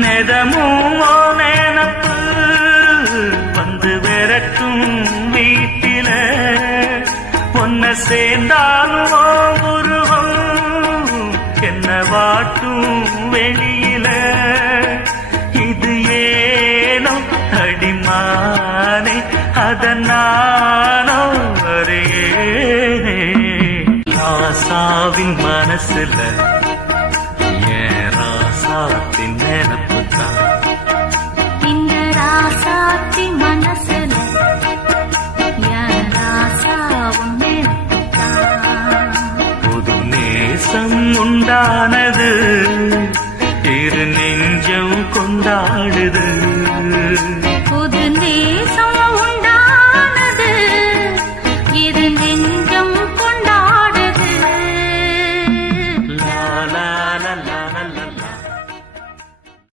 நெதமும் நேனப்பு வந்து விரட்டும் வீட்டில பொன்ன சேர்ந்தாலும் உருவம் என்ன வாட்டும் வெளியில இது ஏனோ அடிமானே அதனானோ அறியேனே ராசாவின் மனசுல ஏன் ராசாத்தின் நினப்புதான் இந்த ராசாத்தி மனசுல ஏன் ராசாவும் நினப்புதான் புது நேசம் உண்டானது இரு நெஞ்சம் கொண்டாடுது